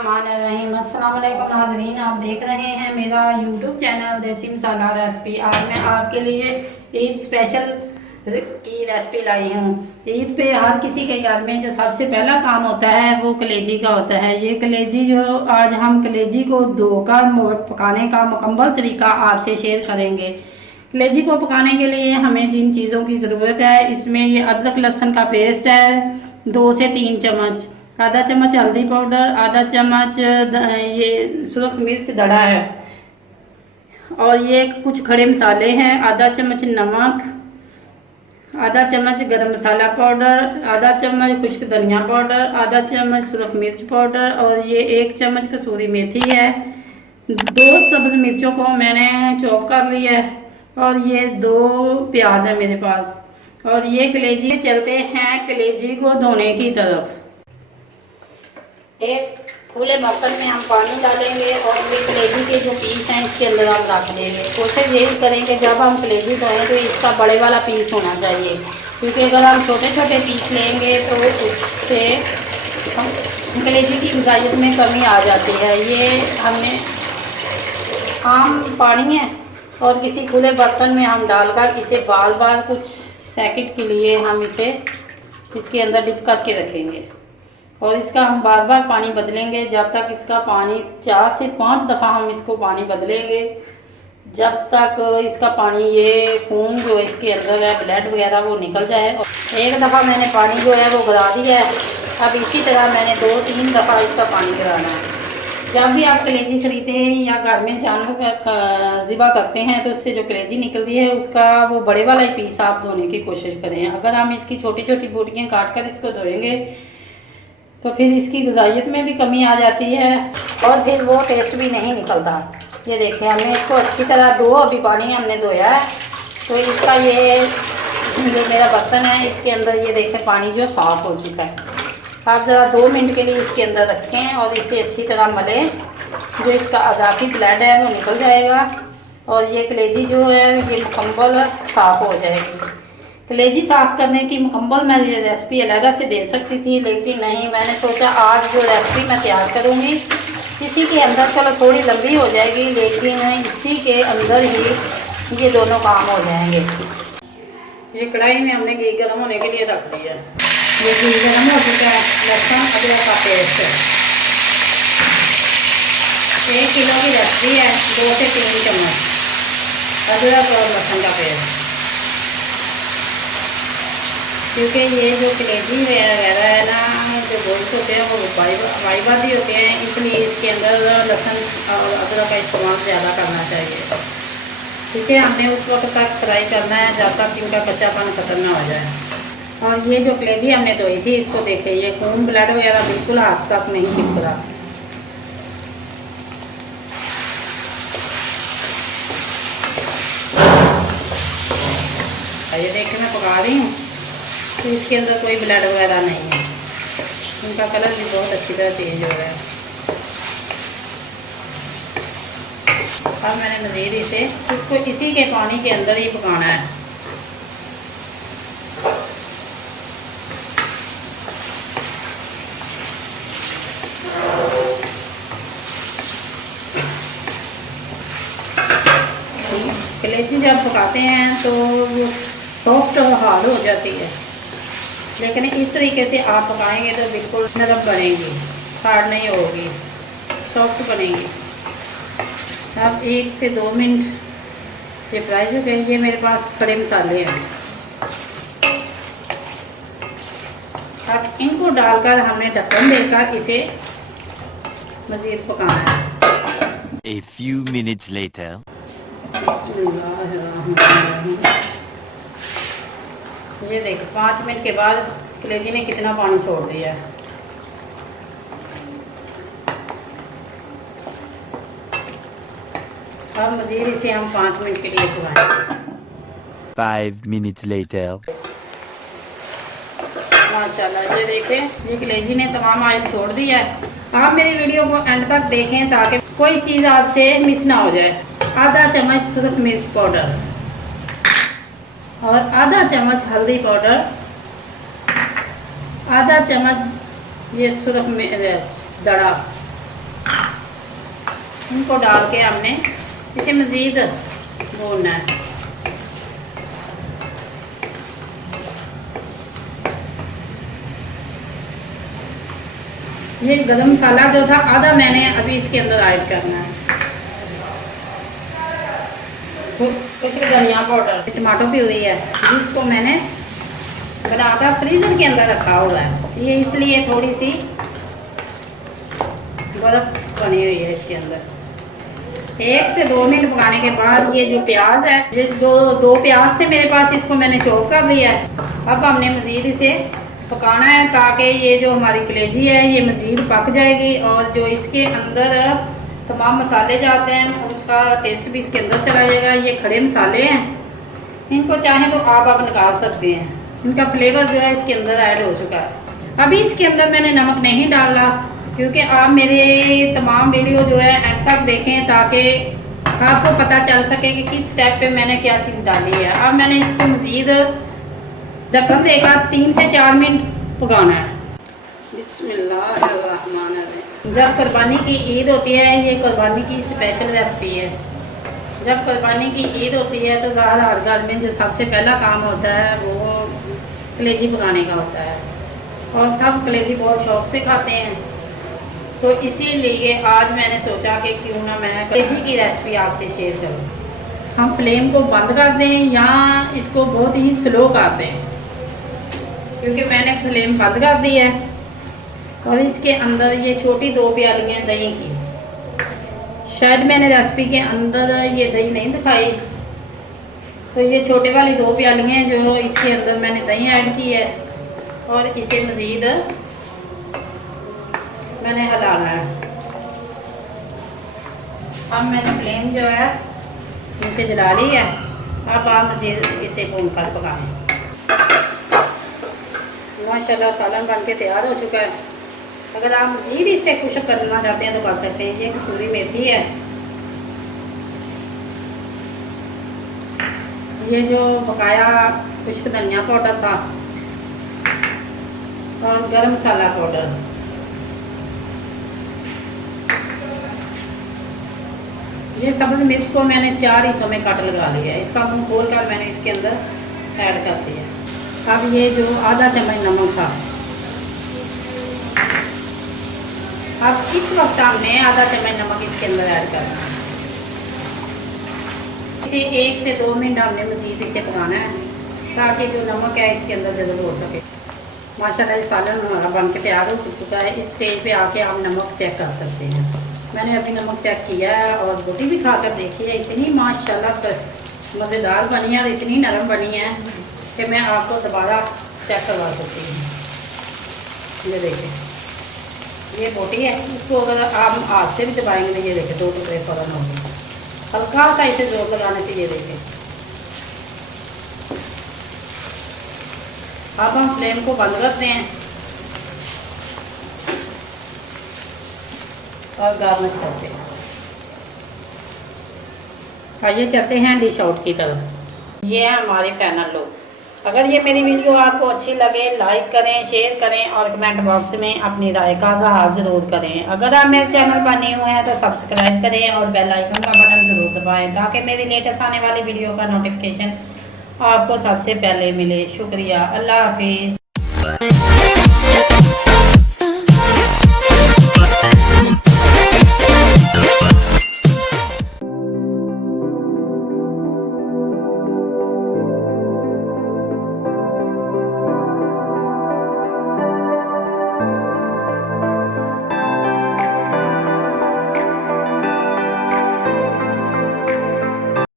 बिस्मिल्लाहिर्रहमानिर्रहीम। अस्सलाम वालेकुम नाज़रीन, आप देख रहे हैं मेरा यूट्यूब चैनल देसी मसाला रेसिपी। आज मैं आपके लिए ईद स्पेशल की रेसिपी लाई हूँ। ईद पे हर किसी के घर में जो सबसे पहला काम होता है वो कलेजी का होता है। ये कलेजी जो आज हम कलेजी को धोकर पकाने का मुकम्मल तरीका आपसे शेयर करेंगे। कलेजी को पकाने के लिए हमें जिन चीज़ों की ज़रूरत है, इसमें ये अदरक लहसुन का पेस्ट है 2 से 3 चम्मच, आधा चम्मच हल्दी पाउडर, आधा चम्मच ये सुरख मिर्च दड़ा है, और ये कुछ खड़े मसाले हैं, आधा चम्मच नमक, आधा चम्मच गरम मसाला पाउडर, आधा चम्मच खुश्क धनिया पाउडर, आधा चम्मच सुरख मिर्च पाउडर, और ये 1 चम्मच कसूरी मेथी है। 2 सब्ज़ मिर्चों को मैंने चॉप कर लिया है, और ये 2 प्याज है मेरे पास। और ये कलेजी चलते हैं कलेजी को धोने की तरफ। एक खुले बर्तन में हम पानी डालेंगे और ये कलेजी के जो पीस हैं इसके अंदर हम रख देंगे। कोशिश यही करेंगे जब हम कलेजी धोएं तो इसका बड़े वाला पीस होना चाहिए, क्योंकि अगर हम छोटे छोटे पीस लेंगे तो उससे कलेजी की ग़िज़ाइयत में कमी आ जाती है। ये हमने आम पानी है और किसी खुले बर्तन में हम डालकर इसे बार बार कुछ सेकंड के लिए हम इसे इसके अंदर डिप करके रखेंगे, और इसका हम बार बार पानी बदलेंगे जब तक इसका पानी 4 से 5 दफ़ा हम इसको पानी बदलेंगे, जब तक इसका पानी ये खून जो इसके अंदर है ब्लड वगैरह वो निकल जाए। और एक दफ़ा मैंने पानी जो है वो गिरा दिया है। अब इसी तरह मैंने 2-3 दफ़ा इसका पानी गिराना है। जब भी आप कलेजी खरीदते हैं या घर में जानवर का ज़िबा करते हैं तो उससे जो कलेजी निकलती है उसका वो बड़े वाला ही पीस आप धोने की कोशिश करें। अगर हम इसकी छोटी छोटी बोटियाँ काट कर इसको धोएंगे तो फिर इसकी ग़िज़ाइयत में भी कमी आ जाती है और फिर वो टेस्ट भी नहीं निकलता। ये देखिए हमने इसको अच्छी तरह अभी पानी हमने धोया है, तो इसका ये मेरा बर्तन है, इसके अंदर ये देखें पानी जो साफ़ हो चुका है। आप ज़रा 2 मिनट के लिए इसके अंदर रखें और इसे अच्छी तरह मलें, जो इसका अज़ाफ़ी ब्लड है वो निकल जाएगा और ये कलेजी जो है ये मुकम्मल साफ़ हो जाएगी। कलेजी साफ़ करने की मुकम्मल मैं ये रेसिपी अलग से दे सकती थी, लेकिन नहीं, मैंने सोचा आज जो रेसिपी मैं तैयार करूँगी इसी के अंदर, चलो थोड़ी लंबी हो जाएगी लेकिन इसी के अंदर ही ये दोनों काम हो जाएंगे। ये कढ़ाई में हमने घी गर्म होने के लिए रख दिया। ये घी गर्म हो चुका है। लहसुन अदरक का पेस्ट 1 किलो की रेसिपी है, 2 से 3 चम्मच अदरक और लहसुन का पेस्ट, क्योंकि ये जो कलेजी वगैरह है ना, जो गोश्त होते हैं वो वाइबादी होते हैं, इसलिए इसके अंदर लहसुन और अदरक का इस्तेमाल ज़्यादा करना चाहिए। इसे हमने उस वक्त तक फ्राई करना है जब तक इनका कच्चापन ख़त्म ना हो जाए। और ये जो कलेजी हमने धोई थी इसको देखिए, ये खून ब्लड वगैरह बिल्कुल हाथ तक नहीं चिपक रहा। ये देखिए मैं पका रही हूँ तो इसके अंदर कोई ब्लड वगैरह नहीं है, इनका कलर भी बहुत अच्छी तरह चेंज हो रहा है। अब मैंने मज़ीद इसको इसी के पानी के अंदर ही पकाना है। कलेजी जब पकाते हैं तो वो सॉफ्ट हार्ड हो जाती है, लेकिन इस तरीके से आप पकाएंगे तो बिल्कुल नरम बनेगी, हार्ड नहीं होगी, सॉफ्ट बनेगी। अब 1 से 2 मिनट ये फ्राई हो गए। ये मेरे पास खड़े मसाले हैं, अब इनको डालकर हमने ढक्कन देकर इसे मज़ीद पकाना है। A few minutes later. ये देखो 5 मिनट के बाद कलेजी ने कितना पानी छोड़ दिया है। अब मज़ीद इसे हम 5 मिनट के लिए पकाएं। 5 minutes later. माशाल्लाह ये देखें ये कलेजी ने तमाम ऑयल छोड़ दिया है। आप मेरी वीडियो को एंड तक देखें ताकि कोई चीज़ आपसे मिस ना हो जाए। आधा चम्मच सुरख मिर्च पाउडर और आधा चम्मच हल्दी पाउडर, आधा चम्मच ये सुरख मिर्च दड़ा इनको डाल के हमने इसे मज़ीद भूनना है। ये गरम मसाला जो था आधा मैंने अभी इसके अंदर ऐड करना है। कुछ धनिया पाउडर, टमाटो प्यूरी है जिसको मैंने बनाकर फ्रीज़र के अंदर रखा हुआ है। ये इसलिए थोड़ी सी बर्फ़ बनी हुई है इसके अंदर। 1 से 2 मिनट पकाने के बाद ये जो प्याज है, ये जो 2 प्याज थे मेरे पास, इसको मैंने चॉप कर लिया है। अब हमने मज़ीद इसे पकाना है ताकि ये जो हमारी कलेजी है ये मज़ीद पक जाएगी और जो इसके अंदर तमाम मसाले जाते हैं उसका टेस्ट भी इसके अंदर चला जाएगा। ये खड़े मसाले हैं, इनको चाहें तो आप निकाल सकते हैं, इनका फ्लेवर जो है इसके अंदर ऐड हो चुका है। अभी इसके अंदर मैंने नमक नहीं डाला क्योंकि आप मेरे तमाम वीडियो जो है एंड तक देखें ताकि आपको पता चल सके कि किस स्टेप पे मैंने क्या चीज़ डाली है। अब मैंने इसको मज़ीद ढक्कन देकर 3 से 4 मिनट पकाना है। बिस्मिल्लाहिर्रहमानिर्रहीम। जब कुर्बानी की ईद होती है, ये कुर्बानी की स्पेशल रेसिपी है। जब कुर्बानी की ईद होती है तो हर घर में जो सबसे पहला काम होता है वो कलेजी पकाने का होता है और सब कलेजी बहुत शौक़ से खाते हैं। तो इसीलिए आज मैंने सोचा कि क्यों ना मैं कलेजी की रेसिपी आपसे शेयर करूं। हम फ्लेम को बंद कर दें या इसको बहुत ही स्लो कर दें, क्योंकि मैंने फ्लेम बंद कर दी है और इसके अंदर ये छोटी 2 प्यालियाँ दही की, शायद मैंने रेसिपी के अंदर ये दही नहीं दिखाई, तो ये छोटे वाली 2 प्यालियाँ जो इसके अंदर मैंने दही ऐड की है और इसे मज़ीद मैंने हिलाना है। अब मैंने फ्लेम जो है नीचे जला ली है। अब आप मज़ीद इसे भून कर पकाएं। माशाल्लाह सालन बन के तैयार हो चुका है। अगर आप मज़ीद इससे खुश करना चाहते हैं तो कर सकते हैं। ये कसूरी मेथी है, ये जो बकाया खुश्क धनिया पाउडर था और गरम मसाला पाउडर, ये सब्ज़ मिर्च को मैंने 4 हिस्सों में काट लगा लिया है। इसका मुंह खोल कर मैंने इसके अंदर ऐड कर दिया। अब ये जो आधा चम्मच नमक था, अब इस वक्त हमने आधा चम्मच नमक इसके अंदर ऐड करना है। इसे 1 से 2 मिनट हमने मज़ीद इसे पकाना है ताकि जो नमक है इसके अंदर जल्द हो सके। माशाल्लाह सालन हमारा बन के तैयार हो चुका है। इस स्टेज पे आके आप नमक चेक कर सकते हैं। मैंने अभी नमक चेक किया है और रोटी भी खाकर देखी है। इतनी माशाल्लाह मज़ेदार बनी है और इतनी नरम बनी है कि मैं आपको दोबारा चेक करवा सकती हूँ। ये देखें, ये बोटी है, इसको अगर आप हाथ से भी दबाएंगे तो ये देखें 2 टुकड़े फ़ौरन हो गए। हल्का सा इसे जोर लगाने से ये देखें। अब हम फ्लेम को बंद करते हैं और गार्निश करते हैं। आइए चलते हैं डिश आउट की तरफ। ये है हमारी फाइनल लुक। अगर ये मेरी वीडियो आपको अच्छी लगे लाइक करें, शेयर करें और कमेंट बॉक्स में अपनी राय का इज़हार ज़रूर करें। अगर आप मेरे चैनल पर नए हुए हैं तो सब्सक्राइब करें और बेल आइकन का बटन ज़रूर दबाएं ताकि मेरी लेटेस्ट आने वाली वीडियो का नोटिफिकेशन आपको सबसे पहले मिले। शुक्रिया, अल्लाह हाफिज़।